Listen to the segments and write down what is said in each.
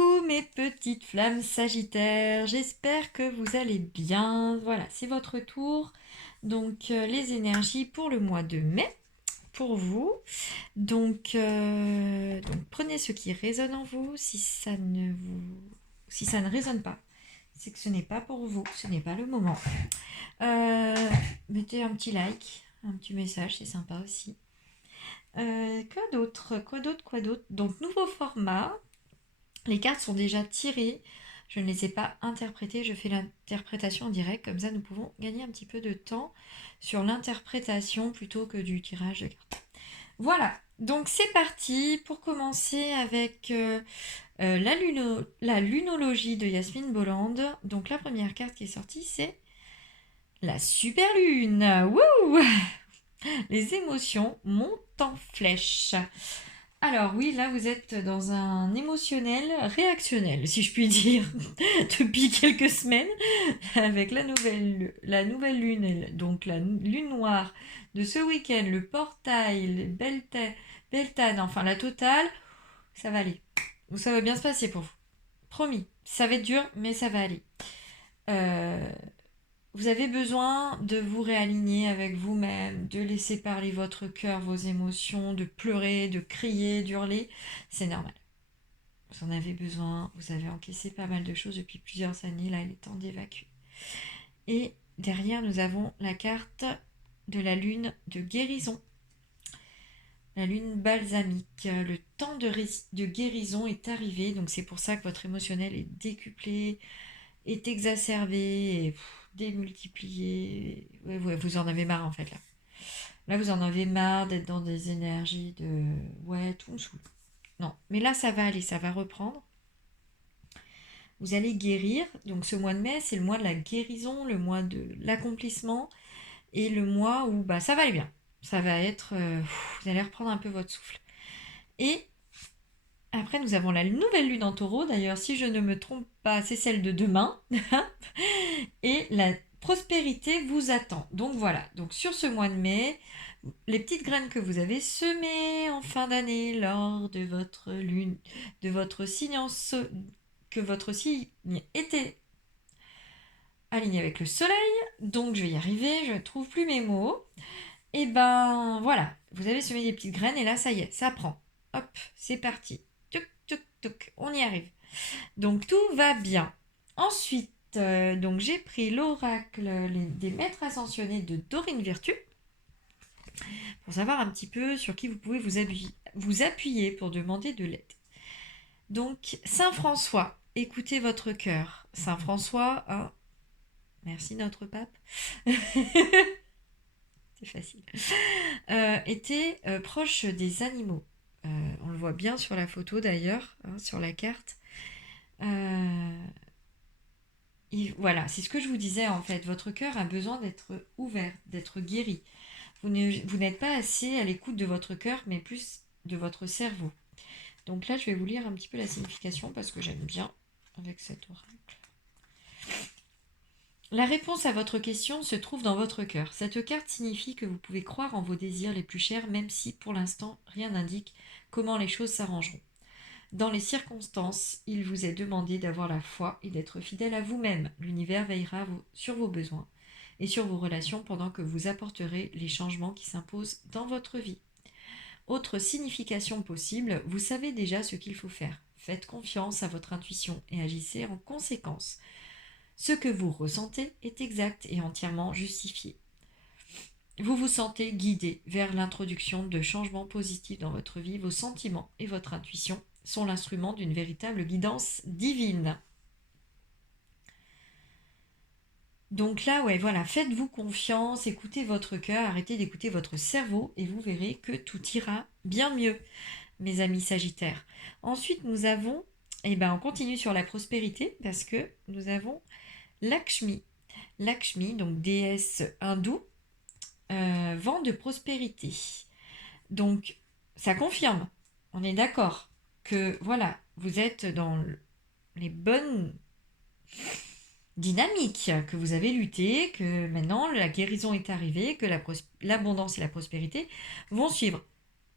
Coucou mes petites flammes sagittaires, j'espère que vous allez bien. Voilà, c'est votre tour. Donc les énergies pour le mois de mai, pour vous. Donc prenez ce qui résonne en vous. Si ça ne résonne pas, c'est que ce n'est pas pour vous, ce n'est pas le moment. Mettez un petit like, un petit message, c'est sympa aussi. Quoi d'autre? Donc nouveau format. Les cartes sont déjà tirées. Je ne les ai pas interprétées. Je fais l'interprétation en direct. Comme ça, nous pouvons gagner un petit peu de temps sur l'interprétation plutôt que du tirage de cartes. Voilà. Donc, c'est parti pour commencer avec la lunologie de Yasmine Bolland. Donc, la première carte qui est sortie, c'est la super lune. Wouh! Les émotions montent en flèche. Alors oui, là vous êtes dans un émotionnel réactionnel, si je puis dire, depuis quelques semaines, avec la nouvelle lune, donc la lune noire de ce week-end, le portail, Beltane, enfin la totale, ça va aller. Ça va bien se passer pour vous. Promis, ça va être dur, mais ça va aller. Euh, vous avez besoin de vous réaligner avec vous-même, de laisser parler votre cœur, vos émotions, de pleurer, de crier, d'hurler. C'est normal. Vous en avez besoin. Vous avez encaissé pas mal de choses depuis plusieurs années. Là, il est temps d'évacuer. Et derrière, nous avons la carte de la lune de guérison. La lune balsamique. Le temps de guérison est arrivé. Donc, c'est pour ça que votre émotionnel est décuplé, est exacerbé, et démultiplié. Ouais, vous en avez marre en fait là. Là, vous en avez marre d'être dans des énergies de ouais, tout me saoule. Non, mais là, ça va aller, ça va reprendre. Vous allez guérir. Donc, ce mois de mai, c'est le mois de la guérison, le mois de l'accomplissement et le mois où bah, ça va aller bien. Ça va être. Vous allez reprendre un peu votre souffle. Et après, nous avons la nouvelle lune en taureau. D'ailleurs, si je ne me trompe pas, c'est celle de demain. Et la prospérité vous attend. Donc voilà, donc sur ce mois de mai, les petites graines que vous avez semées en fin d'année lors de votre lune, de votre signe que votre signe était aligné avec le soleil, donc je vais y arriver, je ne trouve plus mes mots. Et ben voilà, vous avez semé des petites graines et là ça y est, ça prend. Hop, c'est parti. Tuc, tuc, tuc, on y arrive. Donc tout va bien. Ensuite, donc j'ai pris l'oracle des maîtres ascensionnés de Dorine Virtue pour savoir un petit peu sur qui vous pouvez vous appuyer pour demander de l'aide. Donc Saint François, écoutez votre cœur. Saint François, merci notre pape. C'est facile. Était proche des animaux. On le voit bien sur la photo d'ailleurs, sur la carte. Voilà, c'est ce que je vous disais en fait. Votre cœur a besoin d'être ouvert, d'être guéri. Vous n'êtes pas assez à l'écoute de votre cœur, mais plus de votre cerveau. Donc là, je vais vous lire un petit peu la signification parce que j'aime bien avec cet oracle. La réponse à votre question se trouve dans votre cœur. Cette carte signifie que vous pouvez croire en vos désirs les plus chers, même si pour l'instant rien n'indique comment les choses s'arrangeront. Dans les circonstances, il vous est demandé d'avoir la foi et d'être fidèle à vous-même. L'univers veillera sur vos besoins et sur vos relations pendant que vous apporterez les changements qui s'imposent dans votre vie. Autre signification possible, vous savez déjà ce qu'il faut faire. Faites confiance à votre intuition et agissez en conséquence. Ce que vous ressentez est exact et entièrement justifié. Vous vous sentez guidé vers l'introduction de changements positifs dans votre vie. Vos sentiments et votre intuition sont l'instrument d'une véritable guidance divine. Donc là, ouais, voilà, faites-vous confiance, écoutez votre cœur, arrêtez d'écouter votre cerveau et vous verrez que tout ira bien mieux, mes amis sagittaires. Ensuite, nous avons, on continue sur la prospérité parce que nous avons Lakshmi. Lakshmi, donc déesse hindoue, vent de prospérité. Donc, ça confirme, on est d'accord, que voilà, vous êtes dans les bonnes dynamiques, que vous avez lutté, que maintenant la guérison est arrivée, que l'abondance et la prospérité vont suivre.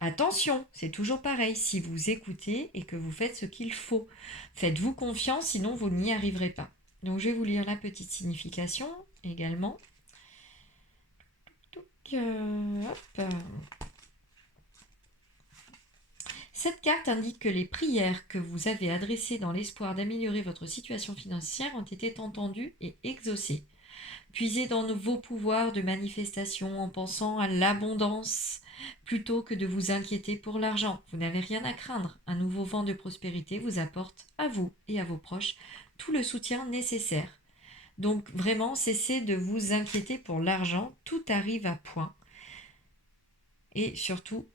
attention, c'est toujours pareil, si vous écoutez et que vous faites ce qu'il faut, faites-vous confiance, sinon vous n'y arriverez pas. Donc je vais vous lire la petite signification également. Donc, hop. Cette carte indique que les prières que vous avez adressées dans l'espoir d'améliorer votre situation financière ont été entendues et exaucées. Puisez dans vos pouvoirs de manifestation en pensant à l'abondance plutôt que de vous inquiéter pour l'argent. Vous n'avez rien à craindre. Un nouveau vent de prospérité vous apporte à vous et à vos proches tout le soutien nécessaire. Donc vraiment, cessez de vous inquiéter pour l'argent. Tout arrive à point. Et surtout,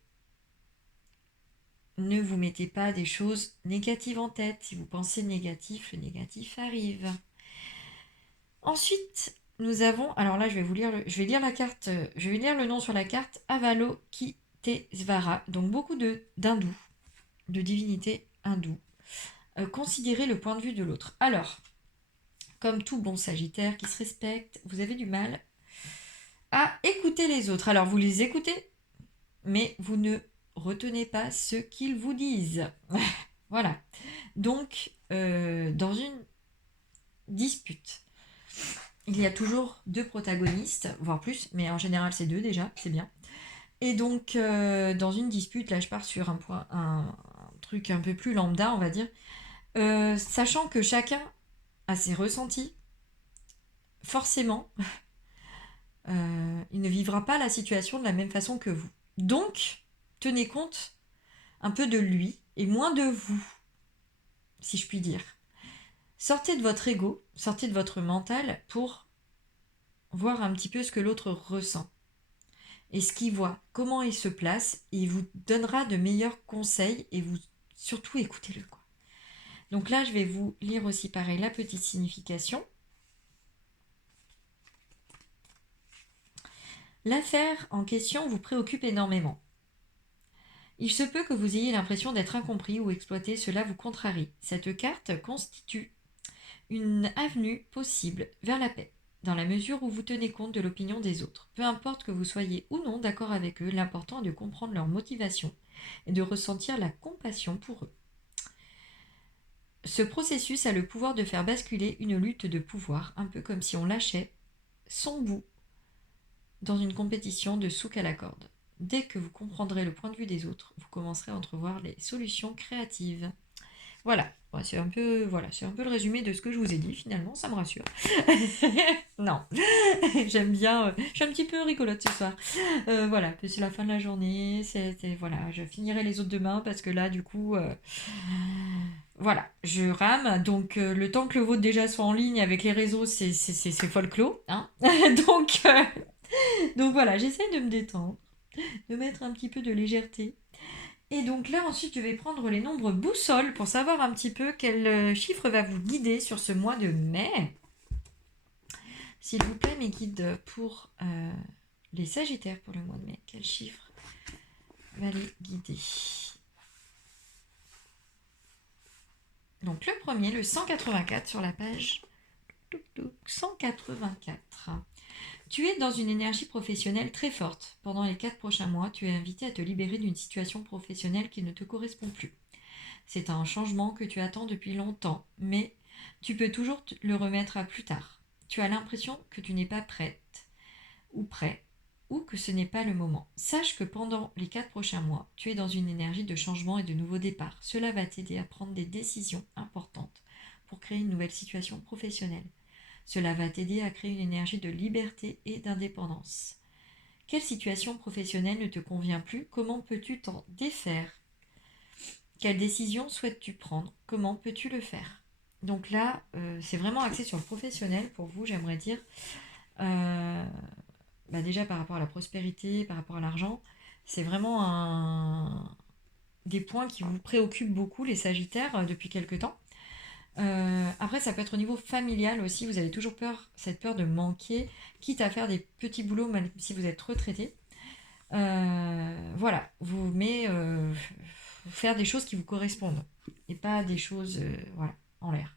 ne vous mettez pas des choses négatives en tête. Si vous pensez négatif, le négatif arrive. Ensuite, nous avons, alors là je vais lire la carte, je vais lire le nom sur la carte, Avalokitesvara, donc beaucoup d'hindous, de divinités hindoues. Considérez le point de vue de l'autre. Alors, comme tout bon Sagittaire qui se respecte, vous avez du mal à écouter les autres. Alors vous les écoutez, mais vous ne retenez pas ce qu'ils vous disent. Voilà. Donc, dans une dispute, il y a toujours 2 protagonistes, voire plus, mais en général c'est 2 déjà, c'est bien. Et donc, dans une dispute, là je pars sur un truc un peu plus lambda, on va dire, sachant que chacun a ses ressentis, forcément, il ne vivra pas la situation de la même façon que vous. Donc, tenez compte un peu de lui et moins de vous, si je puis dire. Sortez de votre ego, sortez de votre mental pour voir un petit peu ce que l'autre ressent et ce qu'il voit, comment il se place, et il vous donnera de meilleurs conseils et vous surtout écoutez-le quoi. Donc là, je vais vous lire aussi pareil la petite signification. L'affaire en question vous préoccupe énormément. Il se peut que vous ayez l'impression d'être incompris ou exploité, cela vous contrarie. Cette carte constitue une avenue possible vers la paix, dans la mesure où vous tenez compte de l'opinion des autres. Peu importe que vous soyez ou non d'accord avec eux, l'important est de comprendre leur motivation et de ressentir la compassion pour eux. Ce processus a le pouvoir de faire basculer une lutte de pouvoir, un peu comme si on lâchait son bout dans une compétition de souk à la corde. Dès que vous comprendrez le point de vue des autres, vous commencerez à entrevoir les solutions créatives. Voilà, c'est un peu le résumé de ce que je vous ai dit, finalement, ça me rassure. Non, j'aime bien, je suis un petit peu rigolote ce soir. Voilà, c'est la fin de la journée, voilà, je finirai les autres demain parce que là, du coup, voilà, je rame. Donc, le temps que le vôtre déjà soit en ligne avec les réseaux, c'est folklore, hein. donc, donc voilà, j'essaie de me détendre, de mettre un petit peu de légèreté. Et donc là, ensuite, je vais prendre les nombres boussole pour savoir un petit peu quel chiffre va vous guider sur ce mois de mai. S'il vous plaît, mes guides pour les Sagittaires pour le mois de mai. Quel chiffre va les guider? Donc le premier, le 184 sur la page 184. Tu es dans une énergie professionnelle très forte. Pendant les 4 prochains mois, tu es invité à te libérer d'une situation professionnelle qui ne te correspond plus. C'est un changement que tu attends depuis longtemps, mais tu peux toujours le remettre à plus tard. Tu as l'impression que tu n'es pas prête ou prêt, ou que ce n'est pas le moment. Sache que pendant les 4 prochains mois, tu es dans une énergie de changement et de nouveau départ. Cela va t'aider à prendre des décisions importantes pour créer une nouvelle situation professionnelle. Cela va t'aider à créer une énergie de liberté et d'indépendance. Quelle situation professionnelle ne te convient plus? Comment peux-tu t'en défaire? Quelle décision souhaites-tu prendre? Comment peux-tu le faire? Donc là, c'est vraiment axé sur le professionnel pour vous, j'aimerais dire. Déjà par rapport à la prospérité, par rapport à l'argent, c'est vraiment des points qui vous préoccupent beaucoup, les Sagittaires, depuis quelque temps. Après, ça peut être au niveau familial aussi, vous avez toujours cette peur de manquer, quitte à faire des petits boulots, même si vous êtes retraité. Voilà, faire des choses qui vous correspondent, et pas des choses en l'air.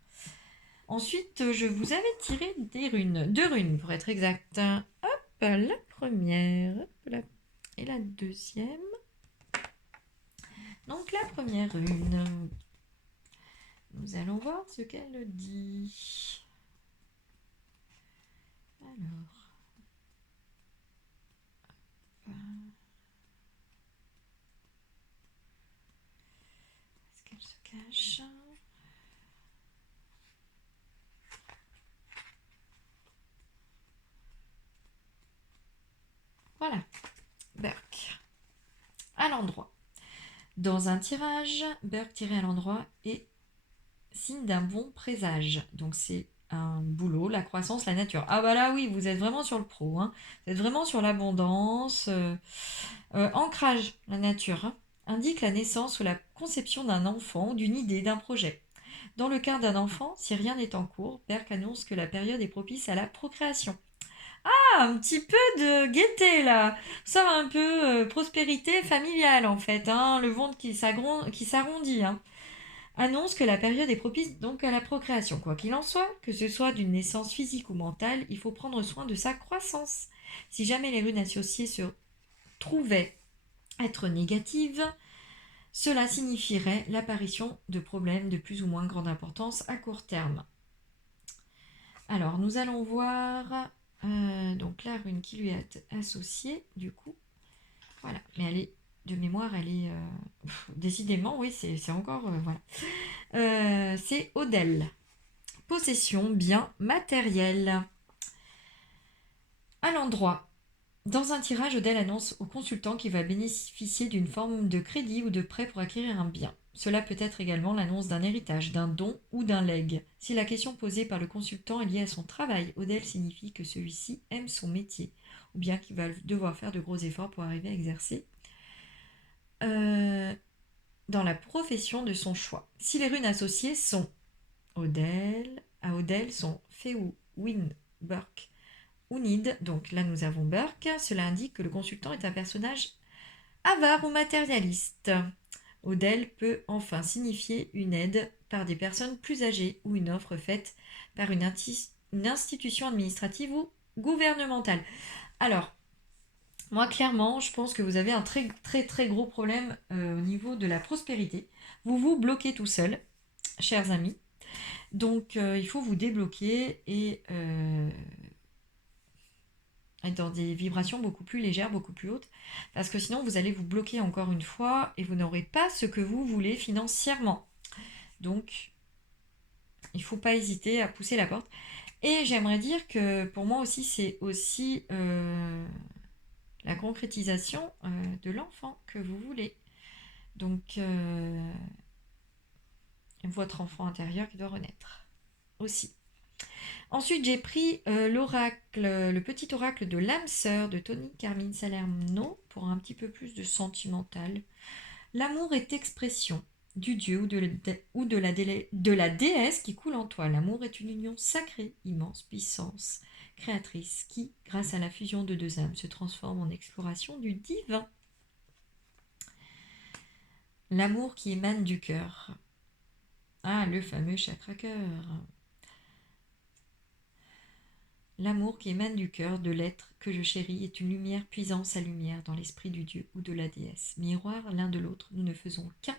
Ensuite, je vous avais tiré deux runes pour être exact. Hop, la première, hop là, et la deuxième. Donc la première rune, nous allons voir ce qu'elle dit. Alors, est-ce qu'elle se cache? Voilà, Burke. À l'endroit. Dans un tirage, Burke tiré à l'endroit est signe d'un bon présage. Donc c'est un boulot, la croissance, la nature. Ah bah là oui, vous êtes vraiment sur le pro. Hein. Vous êtes vraiment sur l'abondance. Ancrage, la nature. Hein, indique la naissance ou la conception d'un enfant, d'une idée, d'un projet. Dans le cas d'un enfant, si rien n'est en cours, Burke annonce que la période est propice à la procréation. Ah, un petit peu de gaieté là. Ça un peu prospérité familiale en fait. Hein, le ventre qui s'arrondit. Hein annonce que la période est propice donc à la procréation. Quoi qu'il en soit, que ce soit d'une naissance physique ou mentale, il faut prendre soin de sa croissance. Si jamais les runes associées se trouvaient être négatives, cela signifierait l'apparition de problèmes de plus ou moins grande importance à court terme. Alors, nous allons voir donc la rune qui lui est associée, du coup. Voilà, mais elle est de mémoire, elle est décidément, oui, c'est encore voilà. C'est Odel. Possession, bien matériel. À l'endroit. Dans un tirage, Odel annonce au consultant qu'il va bénéficier d'une forme de crédit ou de prêt pour acquérir un bien. Cela peut être également l'annonce d'un héritage, d'un don ou d'un legs. Si la question posée par le consultant est liée à son travail, Odel signifie que celui-ci aime son métier, ou bien qu'il va devoir faire de gros efforts pour arriver à exercer dans la profession de son choix. Si les runes associées sont Odel, à Odel sont Féou, Win, Burke, Ounid, donc là nous avons Burke, cela indique que le consultant est un personnage avare ou matérialiste. Odel peut enfin signifier une aide par des personnes plus âgées ou une offre faite par une institution administrative ou gouvernementale. Alors, moi clairement, je pense que vous avez un très très très gros problème au niveau de la prospérité. Vous vous bloquez tout seul, chers amis. Donc il faut vous débloquer et être dans des vibrations beaucoup plus légères, beaucoup plus hautes, parce que sinon vous allez vous bloquer encore une fois et vous n'aurez pas ce que vous voulez financièrement. Donc, il ne faut pas hésiter à pousser la porte. Et j'aimerais dire que pour moi aussi, c'est aussi la concrétisation de l'enfant que vous voulez. Donc, votre enfant intérieur qui doit renaître aussi. Ensuite, j'ai pris l'oracle, le petit oracle de l'âme sœur de Tony Carmine Salerno pour un petit peu plus de sentimental. L'amour est expression du dieu ou de la déesse qui coule en toi. L'amour est une union sacrée, immense puissance créatrice qui, grâce à la fusion de deux âmes, se transforme en exploration du divin. L'amour qui émane du cœur. Ah, le fameux chakra cœur. L'amour qui émane du cœur de l'être que je chéris est une lumière puisant sa lumière dans l'esprit du Dieu ou de la déesse. Miroir l'un de l'autre, nous ne faisons qu'un.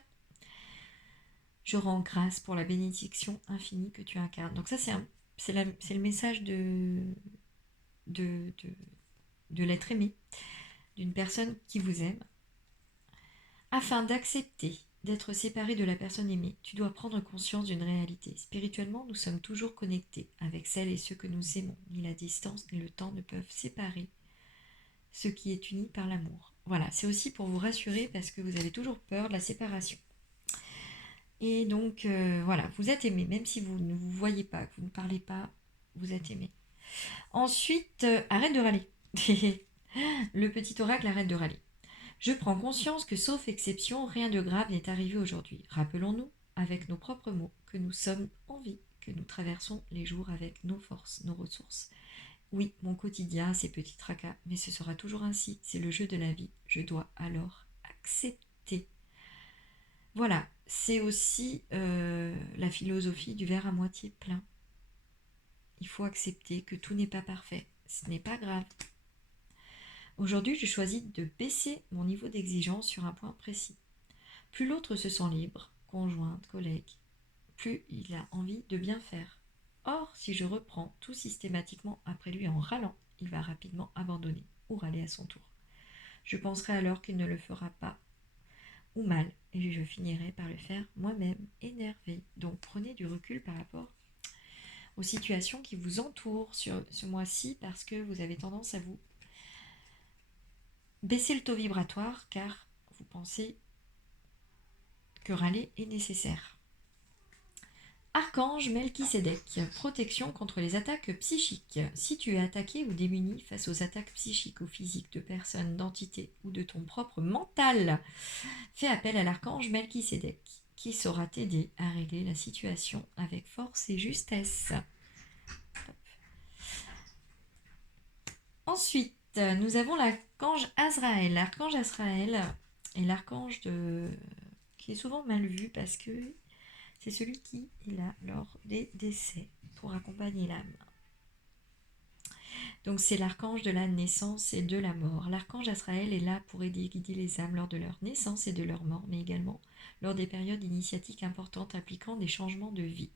Je rends grâce pour la bénédiction infinie que tu incarnes. Donc ça, c'est le message de, de l'être aimé, d'une personne qui vous aime. Afin d'accepter d'être séparé de la personne aimée, tu dois prendre conscience d'une réalité. Spirituellement, nous sommes toujours connectés avec celles et ceux que nous aimons. Ni la distance ni le temps ne peuvent séparer ce qui est uni par l'amour. Voilà, c'est aussi pour vous rassurer parce que vous avez toujours peur de la séparation. Et donc, voilà, vous êtes aimé, même si vous ne vous voyez pas, que vous ne parlez pas, vous êtes aimé. Ensuite, arrête de râler. Le petit oracle arrête de râler. Je prends conscience que, sauf exception, rien de grave n'est arrivé aujourd'hui. Rappelons-nous, avec nos propres mots, que nous sommes en vie, que nous traversons les jours avec nos forces, nos ressources. Oui, mon quotidien a ses petits tracas, mais ce sera toujours ainsi. C'est le jeu de la vie. Je dois alors accepter. Voilà, c'est aussi la philosophie du verre à moitié plein. Il faut accepter que tout n'est pas parfait. Ce n'est pas grave. Aujourd'hui, je choisis de baisser mon niveau d'exigence sur un point précis. Plus l'autre se sent libre, conjointe, collègue, plus il a envie de bien faire. Or, si je reprends tout systématiquement après lui en râlant, il va rapidement abandonner ou râler à son tour. Je penserai alors qu'il ne le fera pas ou mal, et je finirai par le faire moi-même, énervé. Donc prenez du recul par rapport aux situations qui vous entourent sur ce mois-ci, parce que vous avez tendance à vous baisser le taux vibratoire, car vous pensez que râler est nécessaire. Archange Melchisédek, protection contre les attaques psychiques. Si tu es attaqué ou démuni face aux attaques psychiques ou physiques de personnes, d'entités ou de ton propre mental, fais appel à l'archange Melchisédek, qui saura t'aider à régler la situation avec force et justesse. Ensuite, nous avons l'archange Azraël. L'archange Azraël est l'archange qui est souvent mal vu parce que c'est celui qui est là lors des décès pour accompagner l'âme. Donc c'est l'archange de la naissance et de la mort. L'archange Azraël est là pour aider et guider les âmes lors de leur naissance et de leur mort, mais également lors des périodes initiatiques importantes impliquant des changements de vie.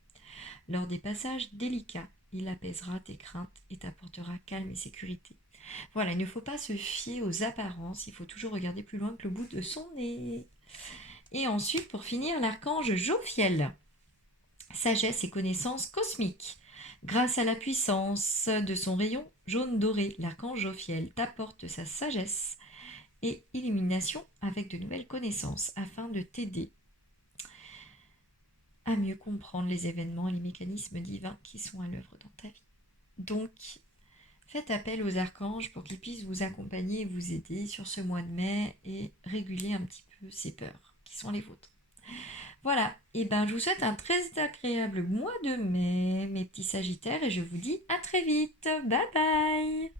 Lors des passages délicats, il apaisera tes craintes et t'apportera calme et sécurité. Voilà, il ne faut pas se fier aux apparences, il faut toujours regarder plus loin que le bout de son nez. Et ensuite, pour finir, l'archange Jophiel. Sagesse et connaissance cosmique. Grâce à la puissance de son rayon jaune doré, l'archange Jophiel t'apporte sa sagesse et illumination avec de nouvelles connaissances afin de t'aider à mieux comprendre les événements et les mécanismes divins qui sont à l'œuvre dans ta vie. Donc, faites appel aux archanges pour qu'ils puissent vous accompagner et vous aider sur ce mois de mai et réguler un petit peu ces peurs qui sont les vôtres. Voilà, et ben je vous souhaite un très agréable mois de mai, mes petits sagittaires, et je vous dis à très vite. Bye bye!